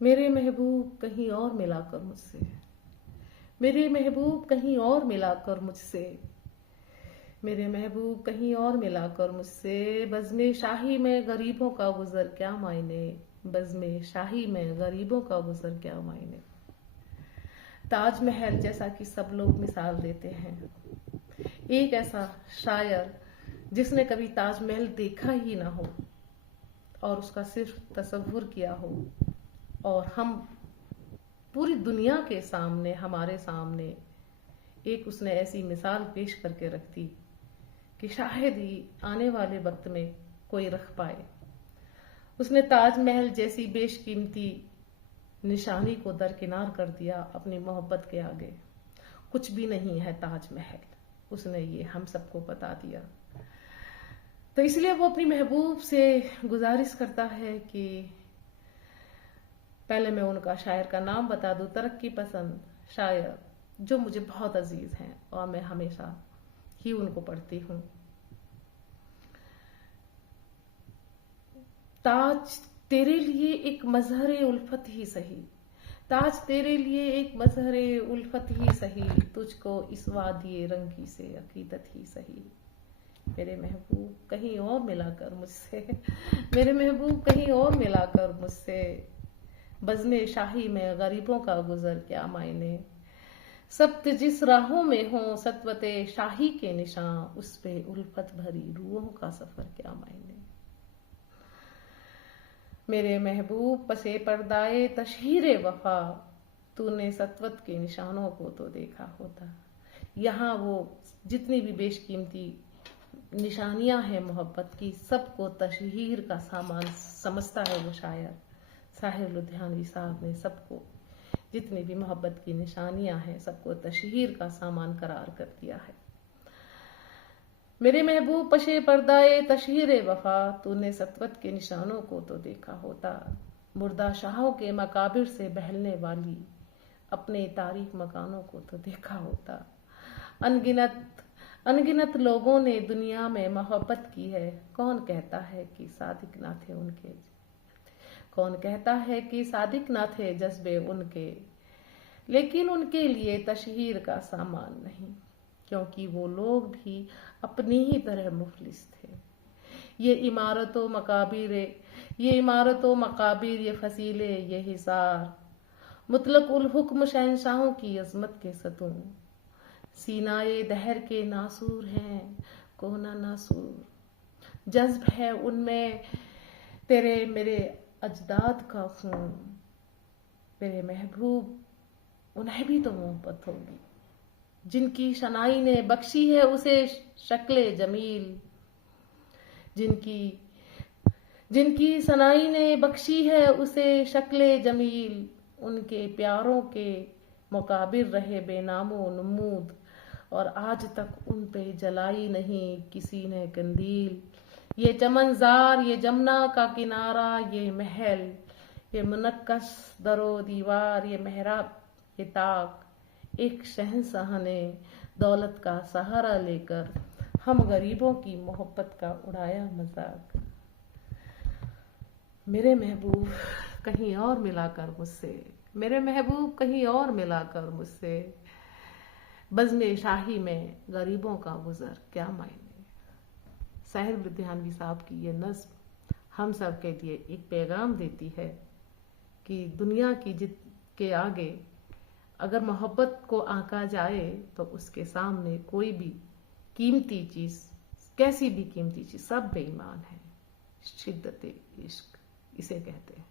میرے محبوب کہیں اور ملا کر مجھ سے، میرے محبوب کہیں اور ملا کر مجھ سے، میرے محبوب کہیں اور ملا کر مجھ سے، بزم شاہی میں غریبوں کا گزر کیا معنی، بزم شاہی میں غریبوں کا گزر کیا معنی۔ تاج محل جیسا کہ سب لوگ مثال دیتے ہیں، ایک ایسا شاعر جس نے کبھی تاج محل دیکھا ہی نہ ہو اور اس کا صرف تصور کیا ہو، اور ہم پوری دنیا کے سامنے، ہمارے سامنے ایک اس نے ایسی مثال پیش کر کے رکھ دی کہ شاید ہی آنے والے وقت میں کوئی رکھ پائے۔ اس نے تاج محل جیسی بیش قیمتی نشانی کو درکنار کر دیا اپنی محبت کے آگے۔ کچھ بھی نہیں ہے تاج محل، اس نے یہ ہم سب کو بتا دیا۔ تو اس لیے وہ اپنی محبوب سے گزارش کرتا ہے کہ پہلے میں ان کا شاعر کا نام بتا دوں، ترقی پسند شاعر جو مجھے بہت عزیز ہیں اور میں ہمیشہ ہی ان کو پڑھتی ہوں۔ تاج تیرے لیے ایک مظہر الفت ہی سہی، تاج تیرے لیے ایک مظہر الفت ہی سہی، تجھ کو اس وادی رنگی سے عقیدت ہی سہی۔ میرے محبوب کہیں اور ملا کر مجھ سے، میرے محبوب کہیں اور ملا کر مجھ سے، بزم شاہی میں غریبوں کا گزر کیا معنی۔ سبت جس راہوں میں ہوں سطوت شاہی کے نشاں، اس پہ الفت بھری روحوں کا سفر کیا معنی۔ میرے محبوب پسے پردائے تشہیر وفا، تو نے سطوت کے نشانوں کو تو دیکھا ہوتا۔ یہاں وہ جتنی بھی بیش قیمتی نشانیاں ہیں محبت کی، سب کو تشہیر کا سامان سمجھتا ہے وہ شاعر ساحر لدھیانوی صاحب نے۔ سب کو جتنی بھی محبت کی نشانیاں ہیں سب کو تشہیر کا سامان قرار کر دیا ہے۔ میرے محبوب پشے پردائے تشہیر وفا، تو نے سطوت کے نشانوں کو تو دیکھا ہوتا۔ مردہ شاہوں کے مقابر سے بہلنے والی اپنے تاریک مکانوں کو تو دیکھا ہوتا۔ انگنت لوگوں نے دنیا میں محبت کی ہے، کون کہتا ہے کہ صادق نہ تھے ان کے، کون کہتا ہے کہ صادق نہ تھے جذبے ان کے، لیکن ان کے لیے تشہیر کا سامان نہیں، کیونکہ وہ لوگ بھی اپنی ہی طرح مفلس تھے۔ یہ عمارت و مقابر، یہ فصیلے، یہ حصار، مطلق الحکم شہنشاہوں کی عظمت کے ستون، سینائے دہر کے ناسور ہیں کونا ناسور، جذب ہے ان میں تیرے میرے اجداد کا خون۔ میرے محبوب انہیں بھی تو محبت ہوگی جن کی شنائی نے بخشی ہے اسے شکل جمیل، جن کی شنائی نے بخشی ہے اسے شکل جمیل، ان کے پیاروں کے مقابر رہے بے نام و نمود، اور آج تک ان پہ جلائی نہیں کسی نے قندیل۔ یہ چمن زار، یہ جمنا کا کنارہ، یہ محل، یہ منقش در و دیوار، یہ محراب، یہ طاق، ایک شہنشاہ نے دولت کا سہارا لے کر ہم غریبوں کی محبت کا اڑایا مذاق۔ میرے محبوب کہیں اور ملا کر مجھ سے، میرے محبوب کہیں اور ملا کر مجھ سے، بزم شاہی میں غریبوں کا گزر کیا معنی۔ ساحر لدھیانوی صاحب کی یہ نظم ہم سب کے لیے ایک پیغام دیتی ہے کہ دنیا کی کے آگے اگر محبت کو آنکا جائے تو اس کے سامنے کوئی بھی قیمتی چیز، کیسی بھی قیمتی چیز، سب بے ایمان ہے۔ شدت عشق اسے کہتے ہیں۔